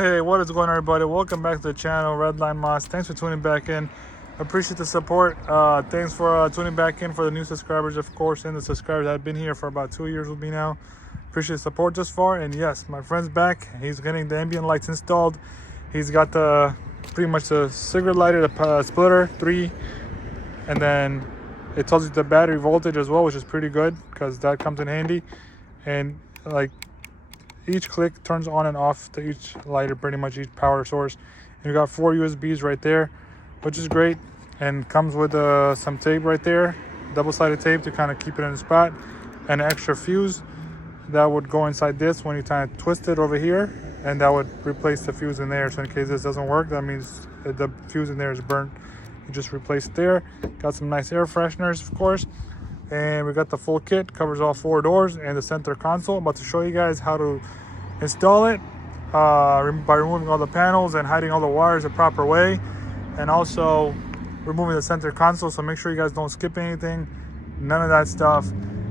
Hey, what is going on, everybody? Welcome back to the channel, RedLineMods. Thanks for tuning back in. Appreciate the support. Thanks for tuning back in for the new subscribers, of course, and the subscribers that have been here for about 2 years with me now. Appreciate the support thus far. And yes, my friend's back. He's getting the ambient lights installed. He's got the pretty much the cigarette lighter, the splitter 3, and then it tells you the battery voltage as well, which is pretty good because that comes in handy. And like each click turns on and off to each lighter, pretty much each power source. And you got 4 USBs right there, which is great, and comes with some tape right there, double-sided tape to kind of keep it in the spot, and an extra fuse that would go inside this when you kind of twist it over here, and that would replace the fuse in there. So in case this doesn't work, that means the fuse in there is burnt. You just replace it there. Got some nice air fresheners, of course. And we got the full kit, covers all 4 doors and the center console. I'm about to show you guys how to install it by removing all the panels and hiding all the wires the proper way, and also removing the center console. So make sure you guys don't skip anything, none of that stuff.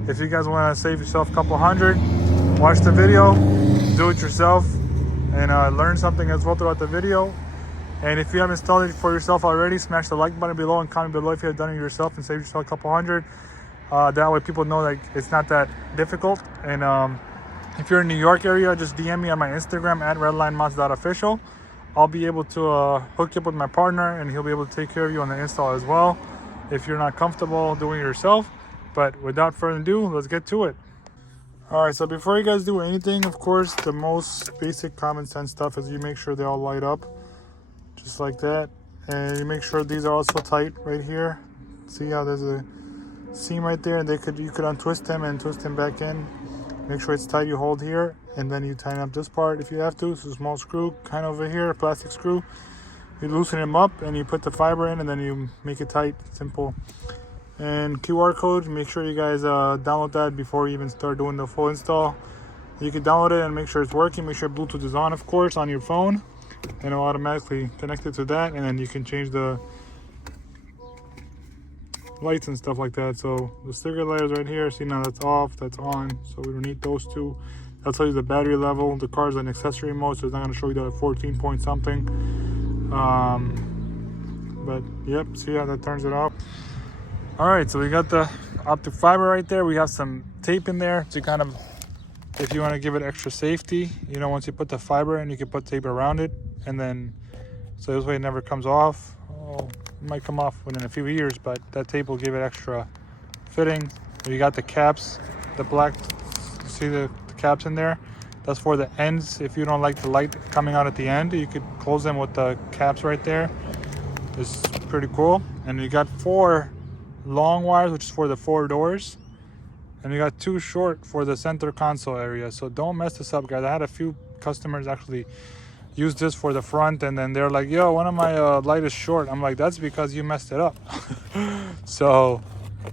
If you guys want to save yourself a couple hundred, watch the video, do it yourself, and learn something as well throughout the video. And if you haven't installed it for yourself already, smash the like button below and comment below if you have done it yourself and save yourself a couple hundred. That way people know like it's not that difficult. And if you're in the New York area, just DM me on my Instagram at RedLineMods.official. I'll be able to hook you up with my partner, and he'll be able to take care of you on the install as well if you're not comfortable doing it yourself. But without further ado, let's get to it. All right, so before you guys do anything, of course, the most basic common sense stuff is you make sure they all light up just like that. And you make sure these are also tight right here. See how there's a seam right there, and you could untwist them and twist them back in. Make sure it's tight. You hold here, and then you tighten up this part if you have to. So a small screw kind of over here, a plastic screw. You loosen them up and you put the fiber in, and then you make it tight. Simple. And QR code, make sure you guys download that before you even start doing the full install. You can download it and make sure it's working. Make sure Bluetooth is on, of course, on your phone, and it'll automatically connect it to that. And then you can change the lights and stuff like that. So the cigarette lighters right here, see now that's off, that's on, so we don't need those two. That'll tell you the battery level. The car's an accessory mode, so it's not going to show you the 14 point something. But yep, see how that turns it off. All right, so we got the optic fiber right there. We have some tape in there to kind of, if you want to give it extra safety, you know, once you put the fiber in, you can put tape around it, and then so this way it never comes off. It might come off within a few years, but that tape will give it extra fitting. You got the caps, the black, see the caps in there? That's for the ends. If you don't like the light coming out at the end, you could close them with the caps right there. It's pretty cool. And you got 4 long wires, which is for the 4 doors. And you got 2 short for the center console area. So don't mess this up, guys. I had a few customers actually use this for the front, and then they're like, yo, one of my light is short. I'm like, that's because you messed it up. So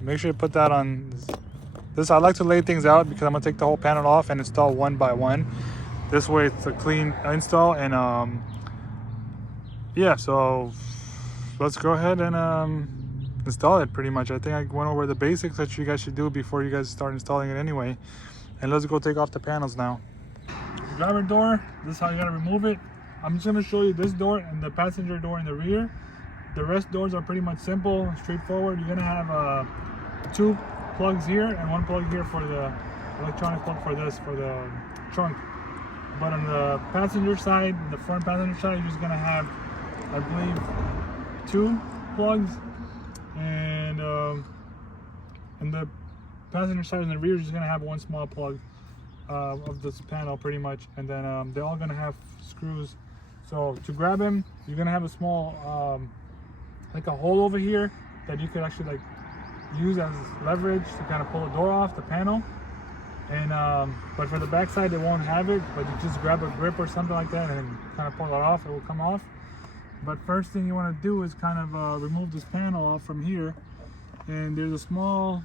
make sure you put that on this. I like to lay things out because I'm gonna take the whole panel off and install one by one. This way it's a clean install. And yeah, so let's go ahead and install it. Pretty much I think I went over the basics that you guys should do before you guys start installing it anyway. And let's go take off the panels now. Driver door, this is how you gotta remove it. I'm just gonna show you this door and the passenger door in the rear. The rest doors are pretty much simple, straightforward. You're gonna have 2 plugs here and 1 plug here for the electronic plug for the trunk. But on the passenger side, the front passenger side, you're just gonna have, I believe, 2 plugs, and the passenger side in the rear is just gonna have 1 small plug of this panel, pretty much. And then they're all gonna have screws. So to grab them, you're gonna have a small like a hole over here that you could actually like use as leverage to kind of pull the door off the panel. And but for the back side, they won't have it, but you just grab a grip or something like that and kind of pull it off. It will come off. But first thing you want to do is kind of remove this panel off from here. And there's a small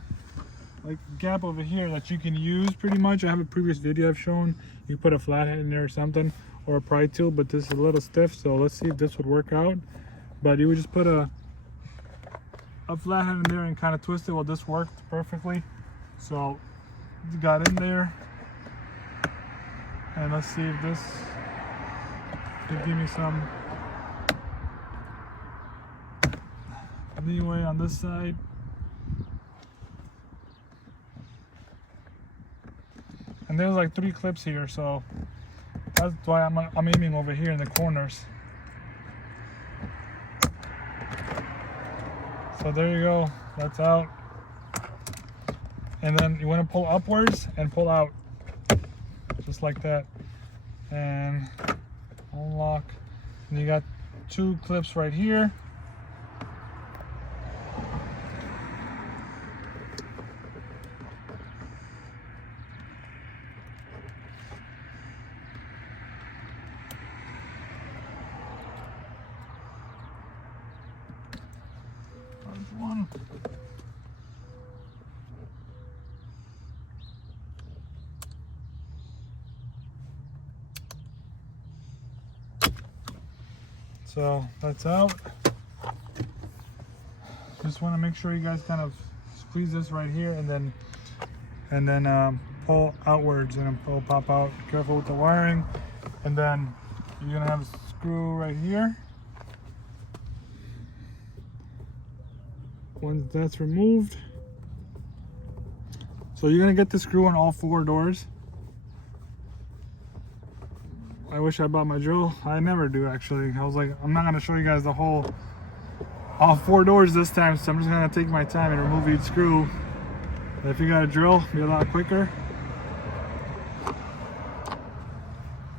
like gap over here that you can use pretty much. I have a previous video I've shown. You put a flathead in there or something, or a pry tool, but this is a little stiff, so let's see if this would work out. But you would just put a flathead in there and kind of twist it. Well, this worked perfectly. So you got in there, and let's see if this Should give me some leeway on this side. And there's like 3 clips here, so that's why I'm aiming over here in the corners. So there you go, that's out. And then you want to pull upwards and pull out, just like that. And unlock. And you got 2 clips right here. There's one. So that's out. Just want to make sure you guys kind of squeeze this right here and then pull outwards and it'll pop out. Careful with the wiring. And then you're gonna have a screw right here. Once that's removed, so you're gonna get the screw on all 4 doors. I wish I bought my drill. I never do, actually. I was like, I'm not gonna show you guys all 4 doors this time, so I'm just gonna take my time and remove each screw. If you got a drill, it'll be a lot quicker.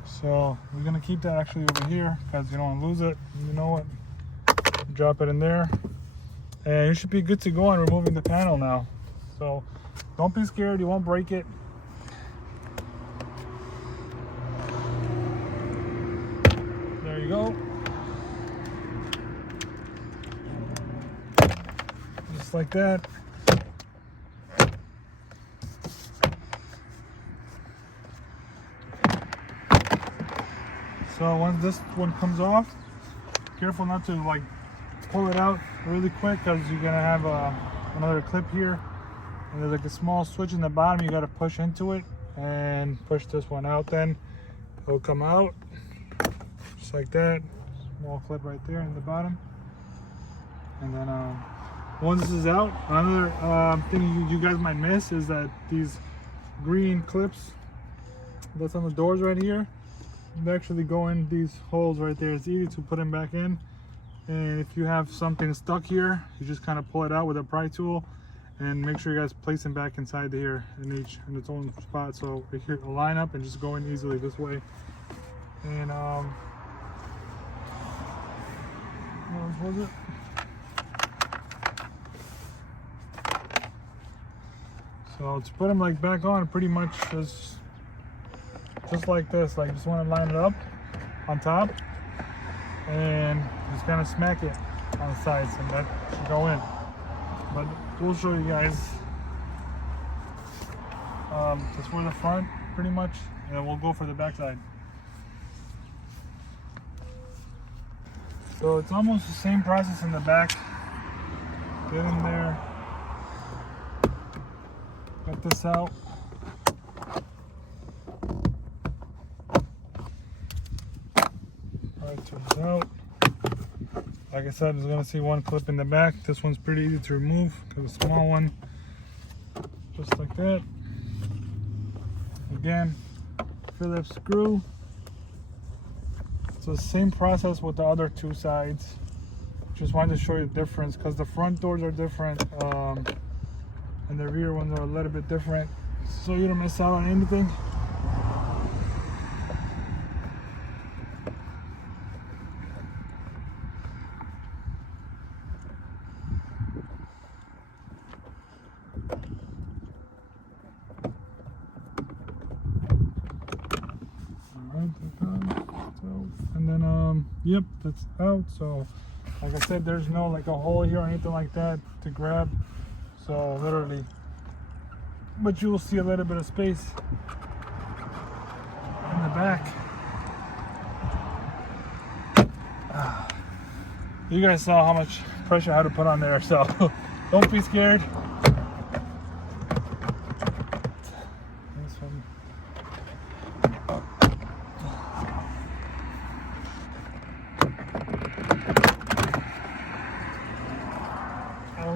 So we're gonna keep that actually over here because you don't want to lose it. You know what? Drop it in there, and you should be good to go on removing the panel now. So don't be scared, you won't break it. There you go. Just like that. So once this one comes off, careful not to like pull it out really quick because you're gonna have another clip here. And there's like a small switch in the bottom, you gotta push into it and push this one out, then it'll come out. Just like that. Small clip right there in the bottom. And then once this is out, another thing you guys might miss is that these green clips that's on the doors right here, they actually go in these holes right there. It's easy to put them back in. And if you have something stuck here, you just kind of pull it out with a pry tool and make sure you guys place them back inside here in its own spot, so it can line up and just go in easily this way. And what was it? So to put them like back on, pretty much just like this. Like, just want to line it up on top and just kind of smack it on the sides, and that should go in. But we'll show you guys just for the front, pretty much, and then we'll go for the back side. So it's almost the same process in the back. Get in there, get this out. Turns out, like I said, you're gonna see one clip in the back. This one's pretty easy to remove because it's a small one, just like that. Again, Phillips screw. So the same process with the other 2 sides. Just wanted to show you the difference because the front doors are different and the rear ones are a little bit different, so you don't miss out on anything. And then yep, that's out. So like I said, there's no like a hole here or anything like that to grab, so literally, but you will see a little bit of space in the back. You guys saw how much pressure I had to put on there, so don't be scared.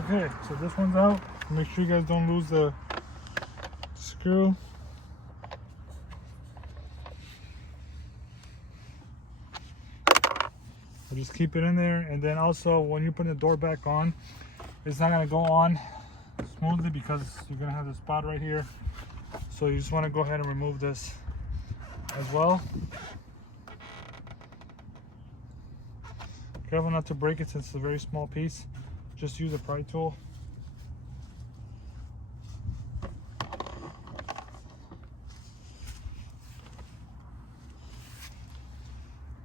Okay, so this one's out. Make sure you guys don't lose the screw. So just keep it in there, and then also when you put the door back on, it's not gonna go on smoothly because you're gonna have the spot right here. So you just want to go ahead and remove this as well. Careful not to break it since it's a very small piece. Just use a pry tool.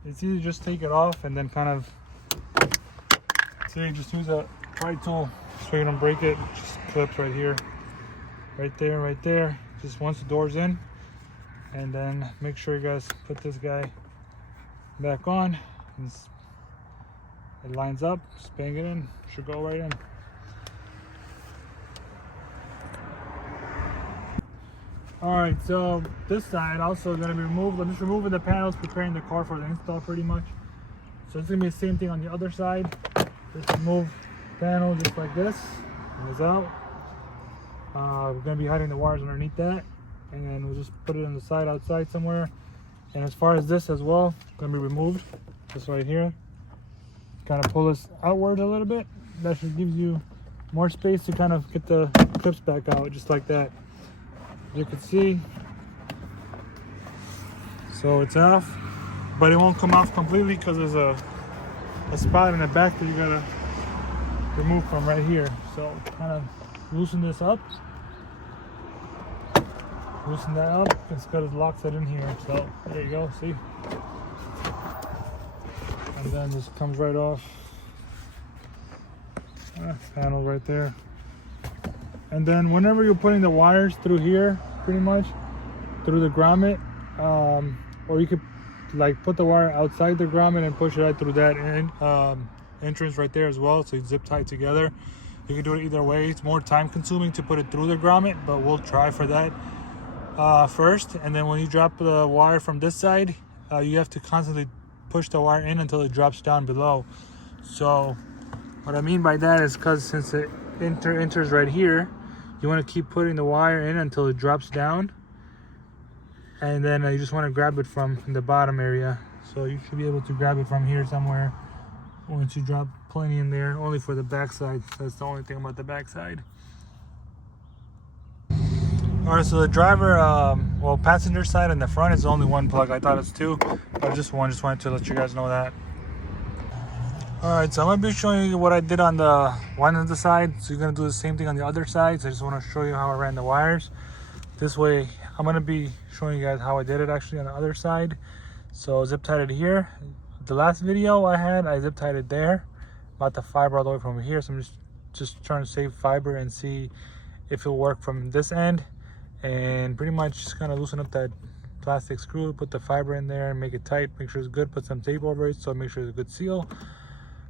It's easy to just take it off and then kind of, see, just use a pry tool so you don't break it. Just clips right here, right there, right there. Just once the door's in, and then make sure you guys put this guy back on. It lines up, just bang it in, should go right in. Alright, so this side also going to be removed. I'm just removing the panels, preparing the car for the install pretty much. So it's going to be the same thing on the other side. Just remove panel just like this, and it's out. We're going to be hiding the wires underneath that, and then we'll just put it on the side outside somewhere. And as far as this as well, it's going to be removed, this right here. Kind of pull this outward a little bit. That should give you more space to kind of get the clips back out, just like that. You can see, so it's off, but it won't come off completely because there's a spot in the back that you gotta remove from right here. So kind of loosen this up, loosen that up. It's because it locks it in here. So there you go, see, and then this comes right off. Panel right there. And then whenever you're putting the wires through here, pretty much through the grommet, or you could like put the wire outside the grommet and push it right through that entrance right there as well, so you zip tie together. You can do it either way. It's more time consuming to put it through the grommet, but we'll try for that first. And then when you drop the wire from this side, you have to constantly push the wire in until it drops down below. So what I mean by that is because since it enters right here, you want to keep putting the wire in until it drops down, and then you just want to grab it from the bottom area. So you should be able to grab it from here somewhere once you drop plenty in there, only for the back side. That's the only thing about the back side. All right, so the driver, well, passenger side and the front is only one plug. I thought it's two, but just one. Just wanted to let you guys know that. Alright, so I'm going to be showing you what I did on the one on the side. So you're going to do the same thing on the other side. So I just want to show you how I ran the wires. This way, I'm going to be showing you guys how I did it actually on the other side. So zip tied it here. The last video I had, I zip tied it there. About the fiber all the way from here. So I'm just trying to save fiber and see if it'll work from this end. And pretty much just kind of loosen up that plastic screw, put the fiber in there and make it tight. Make sure it's good. Put some tape over it so make sure it's a good seal.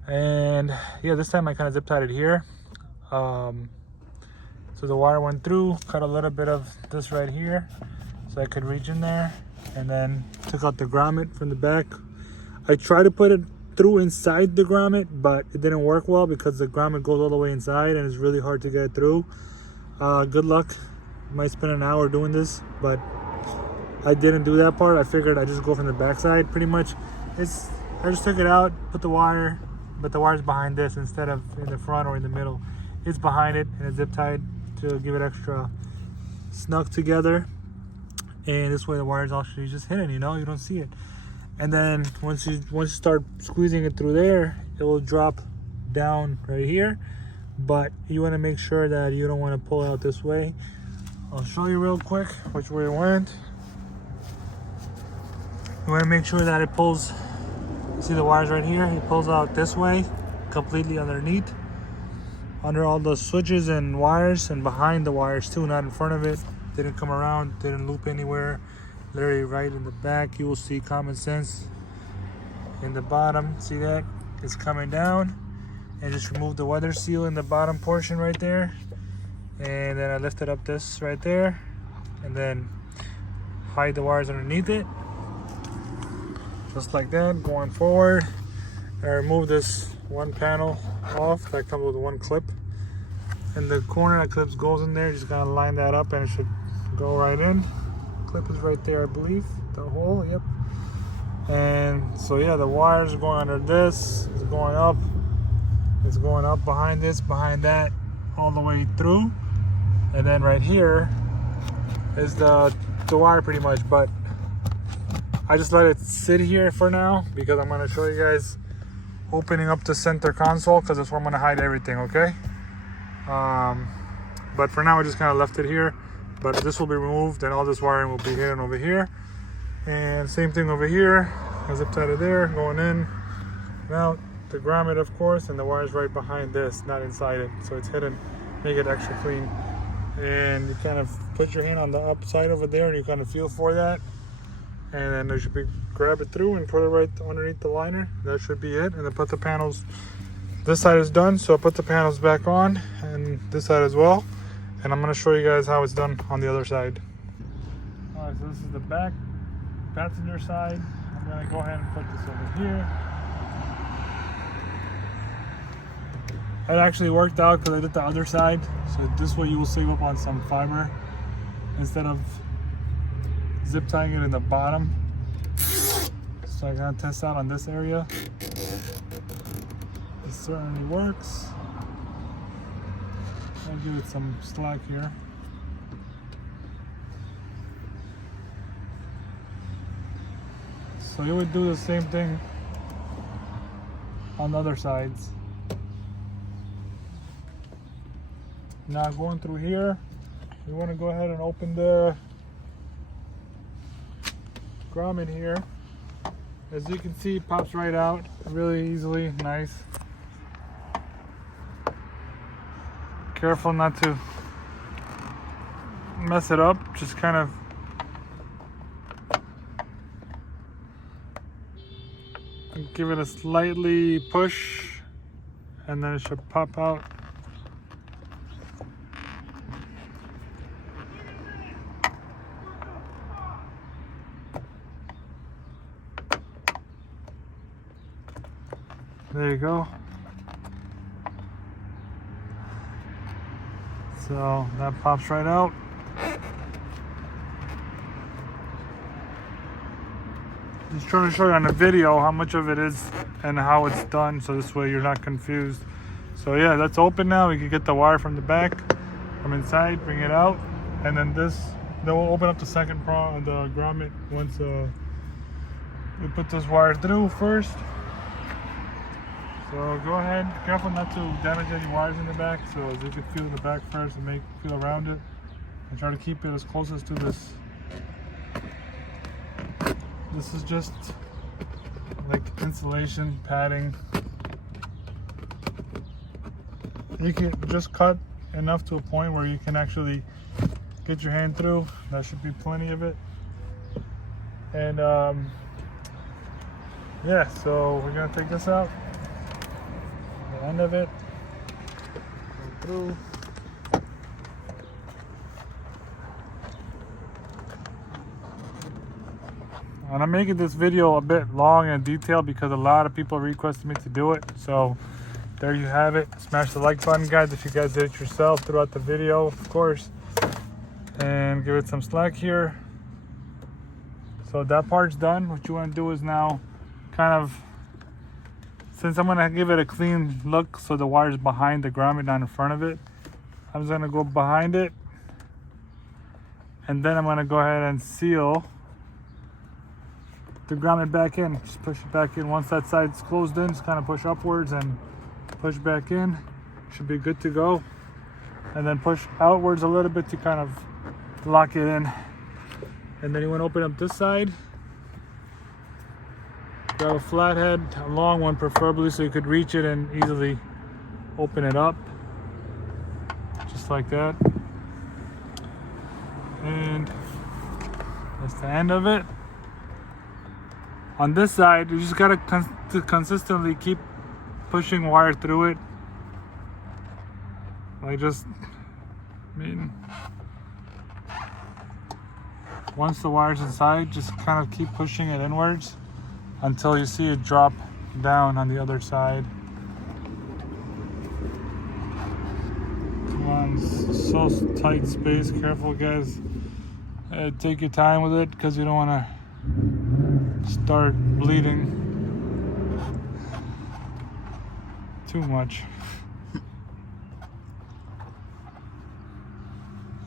And yeah, this time I kind of zip tied it here, so the wire went through, cut a little bit of this right here so I could reach in there, and then took out the grommet from the back. I tried to put it through inside the grommet, but it didn't work well because the grommet goes all the way inside and it's really hard to get through. Good luck. Might spend an hour doing this, but I didn't do that part. I figured I'd just go from the back side pretty much. I just took it out, put the wire, but the wire's behind this instead of in the front or in the middle. It's behind it, and it's zip tied to give it extra snug together. And this way the wire's actually just hidden, you know, you don't see it. And then once you start squeezing it through there, it will drop down right here. But you want to make sure that you don't want to pull it out this way. I'll show you real quick which way it went. You want to make sure that it pulls. See the wires right here? It pulls out this way, completely underneath, under all the switches and wires, and behind the wires too, not in front of it. Didn't come around, didn't loop anywhere. Literally right in the back, you will see common sense in the bottom. See that? It's coming down, and just remove the weather seal in the bottom portion right there. And then I lifted up this right there, and then hide the wires underneath it. Just like that, going forward. I remove this one panel off that comes with one clip. in the corner that clips goes in there. Just gotta line that up and it should go right in. Clip is right there, I believe. The hole, yep. And so yeah, the wires are going under this. It's going up. It's going up behind this, behind that, all the way through. And then right here is the wire pretty much. But I just let it sit here for now because I'm gonna show you guys opening up the center console because that's where I'm gonna hide everything, okay? But for now I just kind of left it here. But this will be removed and all this wiring will be hidden over here. And same thing over here, a zip tie to there, going in. Now the grommet, of course, and the wire's right behind this, not inside it. So it's hidden, make it extra clean. And you kind of put your hand on the upside over there and you kind of feel for that. And then there should be, grab it through and put it right underneath the liner. That should be it. And then put the panels, this side is done. So I put the panels back on and this side as well. And I'm gonna show you guys how it's done on the other side. All right, so this is the back passenger side. I'm gonna go ahead and put this over here. It actually worked out because I did the other side. So this way you will save up on some fiber instead of zip tying it in the bottom. So I'm gonna test out on this area. It certainly works. I'll give it some slack here. So you would do the same thing on the other sides. Now going through here, you want to go ahead and open the grommet here. As you can see, it pops right out really easily, nice. Careful not to mess it up, just kind of give it a slightly push and then it should pop out. There you go. So that pops right out. Just trying to show you on the video how much of it is and how it's done, so this way you're not confused. So yeah, that's open now. We can get the wire from the back, from inside, bring it out, and then then we'll open up the second prong, the grommet, once we put this wire through first. So go ahead, careful not to damage any wires in the back. So as you can feel the back first and feel around it, and try to keep it as close as to this. This is just like insulation padding. You can just cut enough to a point where you can actually get your hand through. That should be plenty of it. And yeah, so we're gonna take this out. The end of it, go through. And I'm making this video a bit long and detailed because a lot of people requested me to do it. So there you have it. Smash the like button, guys, if you guys did it yourself throughout the video, of course. And give it some slack here. So that part's done. What you want to do is now kind of, since I'm going to give it a clean look so the wire's behind the grommet, not in front of it, I'm just going to go behind it. And then I'm going to go ahead and seal the grommet back in. Just push it back in. Once that side's closed in, just kind of push upwards and push back in. Should be good to go. And then push outwards a little bit to kind of lock it in. And then you want to open up this side. Grab a flathead, a long one preferably, so you could reach it and easily open it up. Just like that. And that's the end of it. On this side, you just gotta consistently keep pushing wire through it. Once the wire's inside, just kind of keep pushing it inwards until you see it drop down on the other side. on so tight space. Careful, guys. Take your time with it because you don't want to start bleeding too much.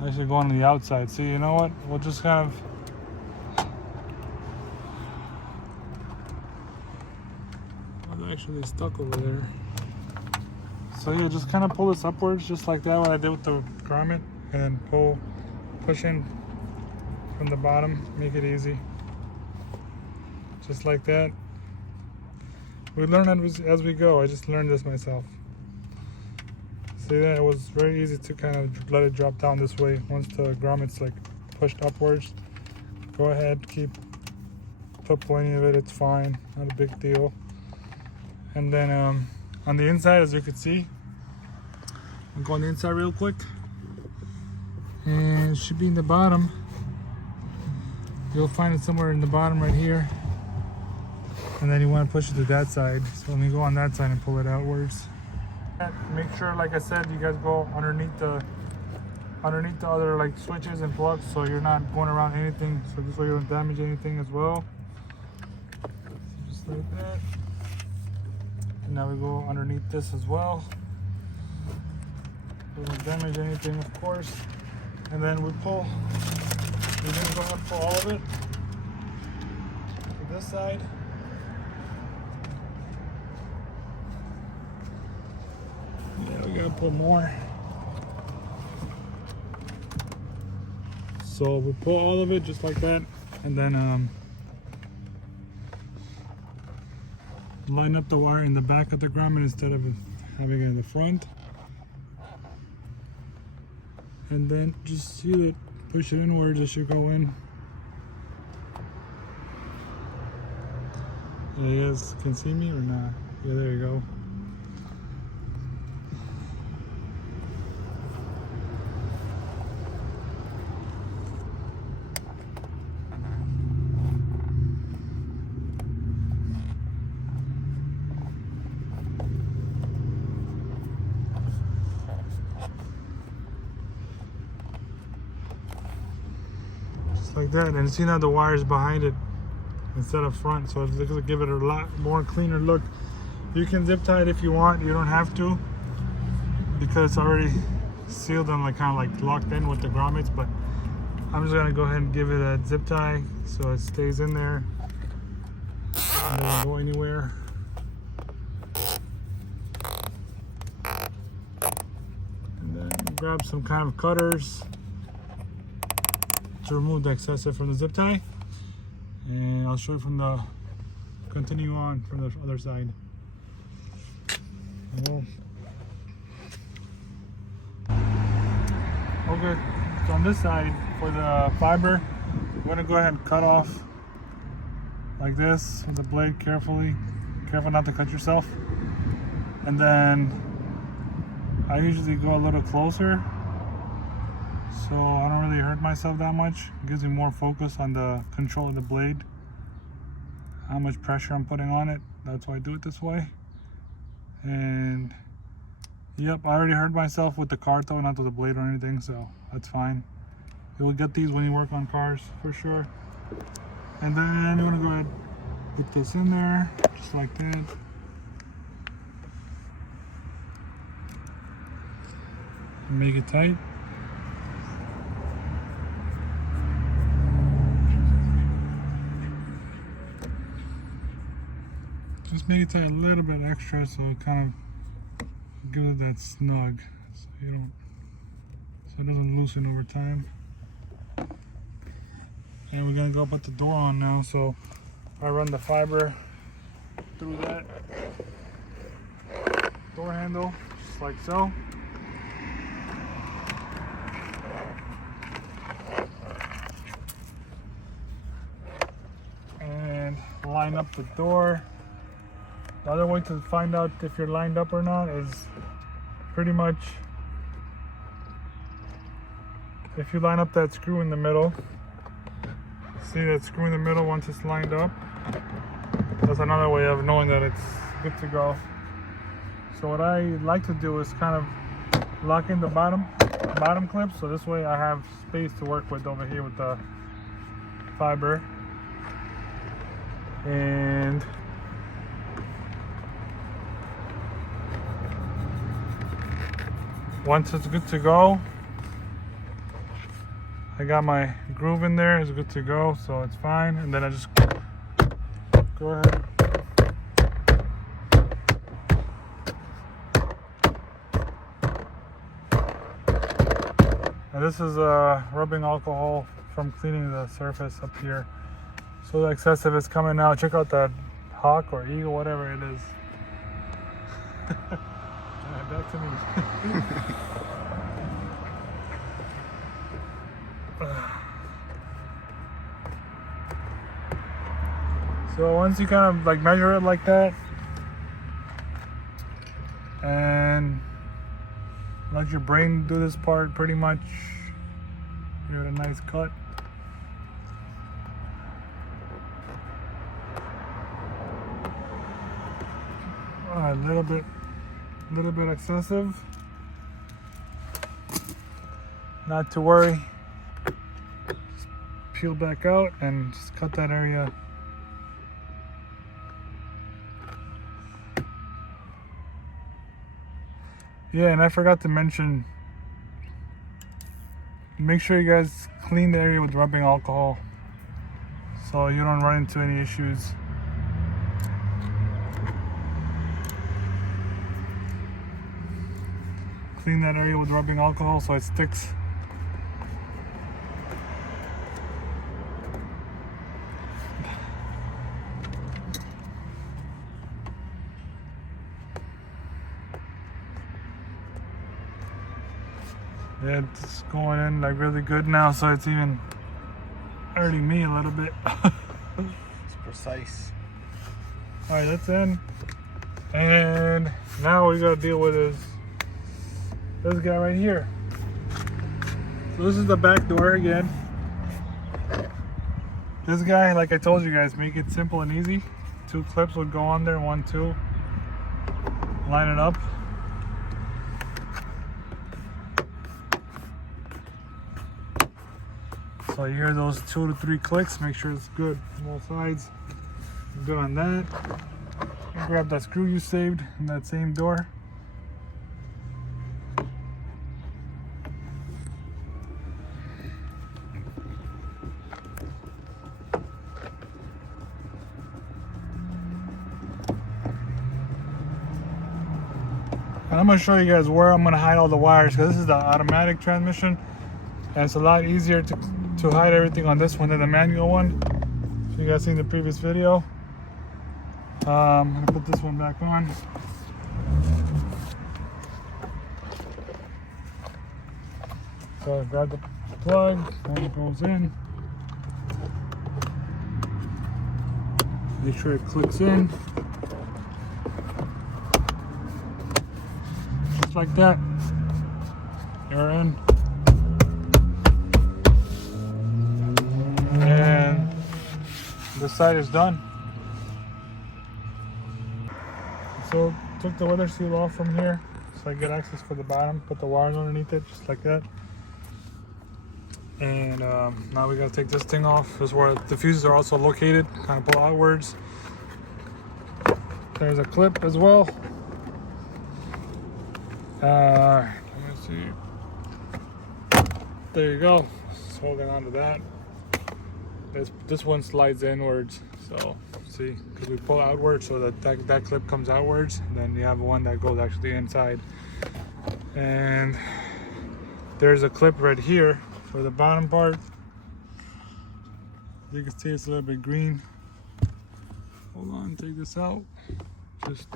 I should go on the outside. See, you know what? We'll just kind of actually stuck over there. So yeah, just kind of pull this upwards just like that, what I did with the grommet, and push in from the bottom, make it easy. Just like that. We learn as we go. I just learned this myself. See that? It was very easy to kind of let it drop down this way. Once the grommet's like pushed upwards, go ahead, put plenty of it, it's fine, not a big deal. And then on the inside, as you can see, I'll go on the inside real quick. And it should be in the bottom. You'll find it somewhere in the bottom right here. And then you want to push it to that side. So let me go on that side and pull it outwards. Make sure, like I said, you guys go underneath the other like switches and plugs, so you're not going around anything. So this way you don't damage anything as well. So just like that. And now we go underneath this as well. We don't damage anything, of course. And then we pull. We're gonna go ahead and pull all of it to this side. Yeah, we gotta put more. So we pull all of it just like that, and then line up the wire in the back of the grommet instead of having it in the front. And then just seal it, push it inwards, it should go in. Yeah, you guys can see me or not? Yeah, there you go. Like that, and see now the wires behind it instead of front, so it's gonna give it a lot more cleaner look. You can zip tie it if you want, you don't have to because it's already sealed and like kind of like locked in with the grommets, but I'm just gonna go ahead and give it a zip tie so it stays in there and doesn't go anywhere. And then grab some kind of cutters to remove the excessive from the zip tie, and I'll show you continue on from the other side. Okay, so on this side for the fiber, we're gonna go ahead and cut off like this with the blade carefully. Careful not to cut yourself. And then I usually go a little closer, so I don't really hurt myself that much. It gives me more focus on the control of the blade, how much pressure I'm putting on it. That's why I do it this way. And yep, I already hurt myself with the car though, not with the blade or anything, so that's fine. You'll get these when you work on cars for sure. And then you want to go ahead and put this in there just like that. And make it tight. Just make it tight a little bit extra so it kind of gives it that snug, so it doesn't loosen over time. And we're gonna go put the door on now, so I run the fiber through that door handle, just like so. And line up the door. The other way to find out if you're lined up or not is pretty much if you line up that screw in the middle. See that screw in the middle once it's lined up? That's another way of knowing that it's good to go. So what I like to do is kind of lock in the bottom clip, so this way I have space to work with over here with the fiber. And once it's good to go, I got my groove in there, it's good to go, so it's fine. And then I just go ahead. And this is rubbing alcohol from cleaning the surface up here. So the excessive is coming out. Check out that hawk or eagle, whatever it is. Back to me. So once you kind of like measure it like that and let your brain do this part, pretty much give it a nice cut. A little bit excessive. Not to worry. Just peel back out and just cut that area. Yeah, and I forgot to mention, make sure you guys clean the area with rubbing alcohol so you don't run into any issues. Clean that area with rubbing alcohol so it sticks. Yeah, it's going in like really good now, so it's even hurting me a little bit. It's precise. All right, that's in. And now what we gotta deal with is this guy right here. So this is the back door again. This guy, like I told you guys, make it simple and easy. 2 clips would go on there, 1, 2. Line it up. So you hear those 2 to 3 clicks, make sure it's good on both sides. Good on that. Grab that screw you saved in that same door. And I'm going to show you guys where I'm going to hide all the wires, because this is the automatic transmission and it's a lot easier to hide everything on this one than the manual one. If you guys seen the previous video. I'm going to put this one back on. So I grab the plug, when it goes in. Make sure it clicks in. Just like that. You're in. And this side is done. So took the weather seal off from here so I get access for the bottom, put the wires underneath it just like that. And now we gotta take this thing off. This is where the fuses are also located, kind of pull outwards. There's a clip as well. Let me see. There you go. Just holding on to that. This one slides inwards, so see, because we pull outwards, so that clip comes outwards, and then you have one that goes actually inside. And there's a clip right here for the bottom part. You can see it's a little bit green. Hold on, take this out. Just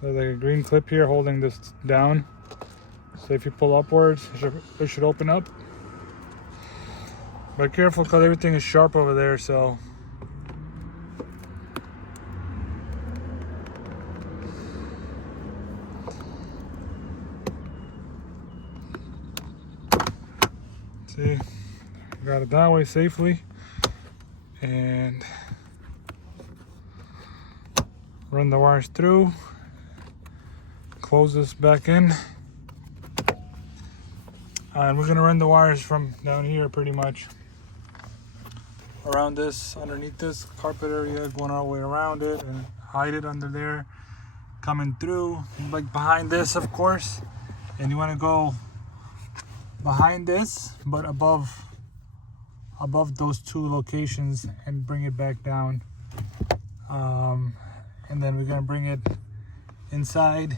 there's like a green clip here holding this down. So if you pull upwards, it should open up. But careful, because everything is sharp over there, so. See, got it that way safely. And run the wires through. close this back in. And we're gonna run the wires from down here pretty much around this, underneath this carpet area, going all the way around it and hide it under there, coming through like behind this, of course. And you want to go behind this, but above those two locations, and bring it back down. And then we're gonna bring it inside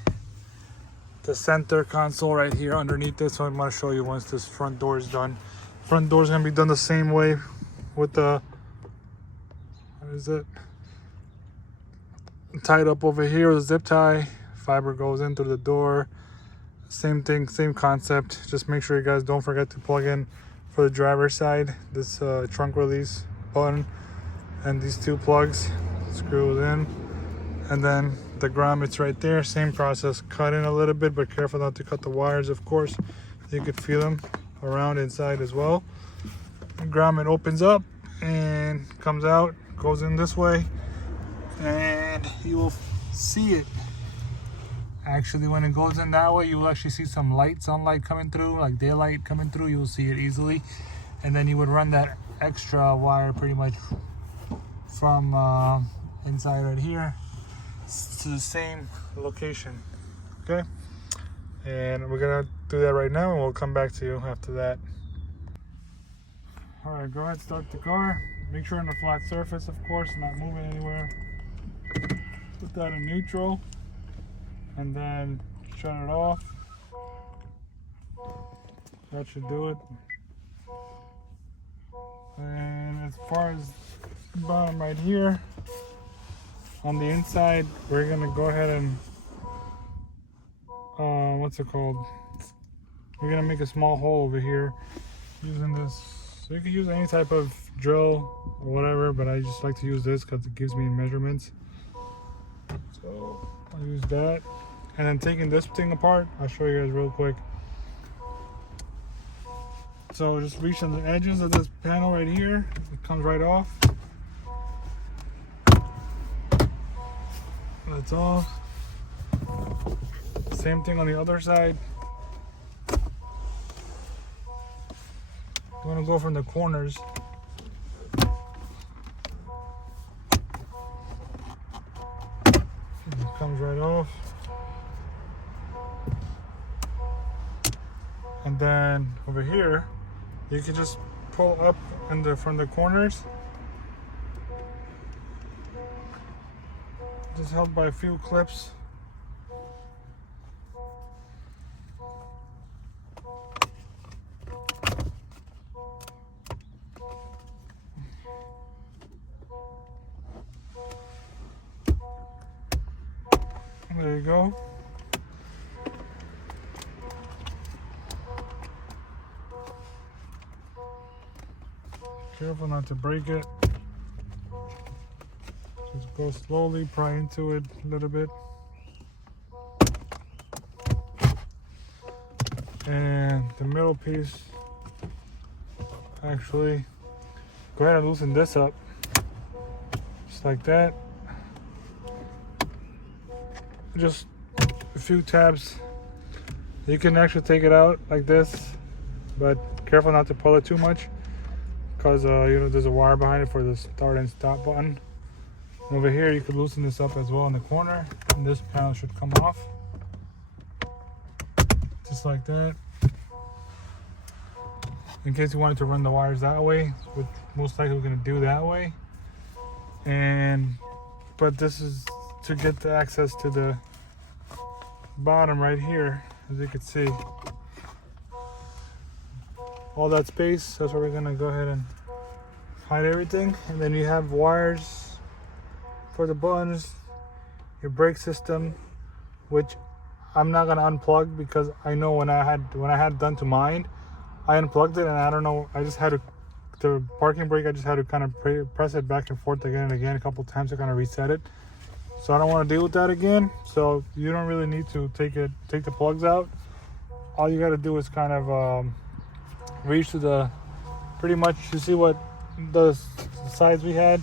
the center console right here underneath this. So I'm gonna show you once this front door is done. Front door is gonna be done the same way with the, what is it? Tied up over here with a zip tie. Fiber goes in through the door. Same thing, same concept. Just make sure you guys don't forget to plug in for the driver's side this trunk release button and these two plugs. Screws in, and then the grommets right there. Same process. Cut in a little bit, but careful not to cut the wires, of course. You could feel them around inside as well. The grommet opens up and comes out, goes in this way, and you will see it. Actually, when it goes in that way, you will actually see some sunlight coming through, like daylight coming through. You will see it easily. And then you would run that extra wire pretty much from inside right here to the same location. Okay? And we're gonna do that right now, and we'll come back to you after that. All right, go ahead, start the car. Make sure on a flat surface, of course, not moving anywhere. Put that in neutral, and then shut it off. That should do it. And as far as the bottom right here, on the inside, we're gonna go ahead and what's it called? We're gonna make a small hole over here using this. So you can use any type of drill or whatever, but I just like to use this because it gives me measurements. So I'll use that. And then taking this thing apart, I'll show you guys real quick. So just reach on the edges of this panel right here. It comes right off. That's off. Same thing on the other side. I'm gonna go from the corners. It comes right off. And then over here, you can just pull up from the corners. Just held by a few clips. There you go. Careful not to break it. Just go slowly, pry into it a little bit. And the middle piece, actually, go ahead and loosen this up. Just like that. Just a few tabs. You can actually take it out like this, but careful not to pull it too much, because you know, there's a wire behind it for the start and stop button. And over here, you could loosen this up as well in the corner, and this panel should come off just like that. In case you wanted to run the wires that way, which most likely we're going to do that way. But this is to get the access to the bottom right here, as you can see. All that space, that's where we're gonna go ahead and hide everything. And then you have wires for the buttons, your brake system, which I'm not gonna unplug because I know when I had done to mine, I unplugged it and I don't know, I just had to, the parking brake, I just had to kind of press it back and forth again and again a couple times to kind of reset it. So I don't want to deal with that again. So you don't really need to take the plugs out. All you got to do is kind of reach to the, pretty much, you see what the sides we had?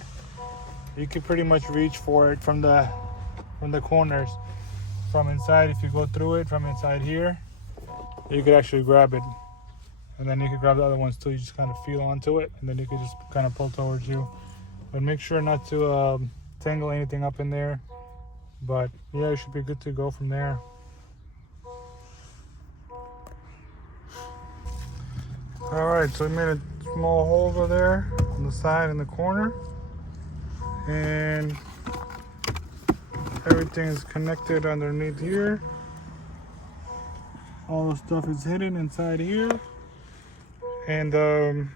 You can pretty much reach for it from the corners. from inside, if you go through it from inside here, you could actually grab it. And then you could grab the other ones too. You just kind of feel onto it, and then you could just kind of pull towards you. But make sure not to tangle anything up in there. But yeah, you should be good to go from there. All right, so we made a small hole over there on the side in the corner, and everything is connected underneath here. All the stuff is hidden inside here, and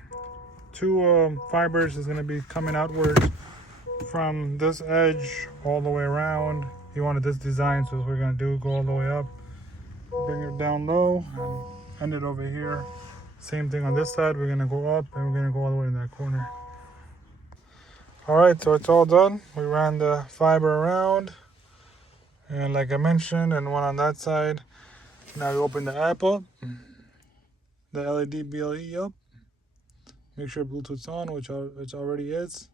two fibers is going to be coming outwards from this edge all the way around. You wanted this design, so what we're going to do, go all the way up, bring it down low, and end it over here. Same thing on this side. We're going to go up, and we're going to go all the way in that corner. All right, so it's all done. We ran the fiber around, and like I mentioned, and one on that side. Now we open the app up, the LED BLE up. Make sure Bluetooth's on, which it already is.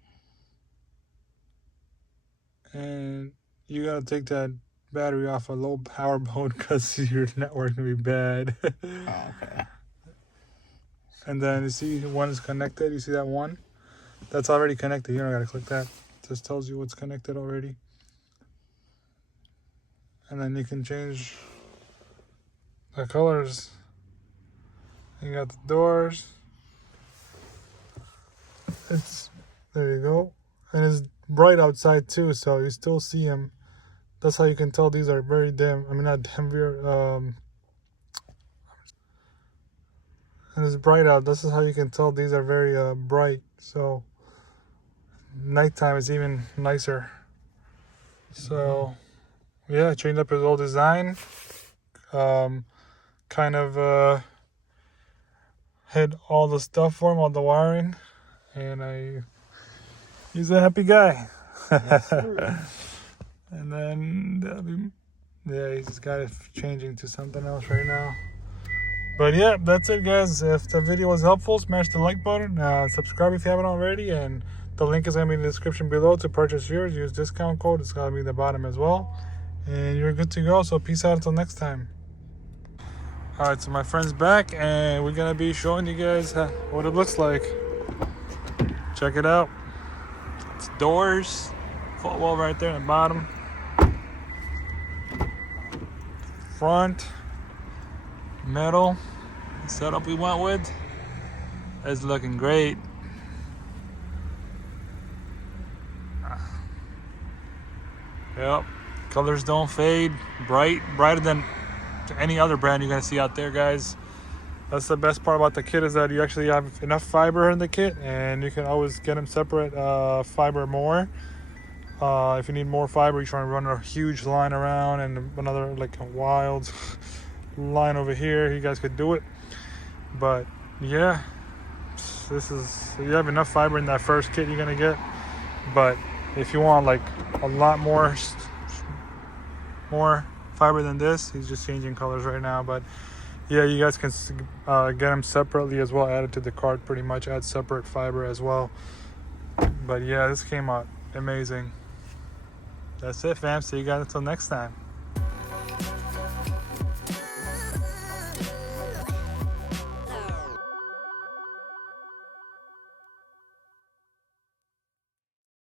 And you gotta take that battery off a low power mode because your network can be bad. Oh, okay. And then you see one is connected. You see that one? That's already connected. You don't gotta click that. It just tells you what's connected already. And then you can change the colors. You got the doors. There you go. And it's bright outside too, so you still see them. That's how you can tell these are very dim. I mean, not dim, and it's bright out. This is how you can tell these are very bright. So nighttime is even nicer. So yeah, changed up his old design. Kind of hid all the stuff for him, all the wiring, and he's a happy guy. Yes, sir. And then yeah, he's just got it changing to something else right now. But yeah, that's it, guys. If the video was helpful, smash the like button, subscribe if you haven't already, and the link is going to be in the description below to purchase yours. Use discount code. It's going to be at the bottom as well. And you're good to go. So peace out until next time. All right, so my friend's back, and we're going to be showing you guys what it looks like. Check it out. It's doors, footwell right there in the bottom. Front, metal, the setup we went with is looking great. Yep, colors don't fade, brighter than any other brand you're gonna see out there, guys. That's the best part about the kit, is that you actually have enough fiber in the kit, and you can always get them separate fiber more. If you need more fiber, you're trying to run a huge line around and another like a wild line over here, you guys could do it. But yeah, you have enough fiber in that first kit you're gonna get. But if you want like a lot more fiber than this, he's just changing colors right now. But yeah, you guys can get them separately as well, added to the cart, pretty much add separate fiber as well. But yeah, this came out amazing. That's it, fam. See you guys until next time.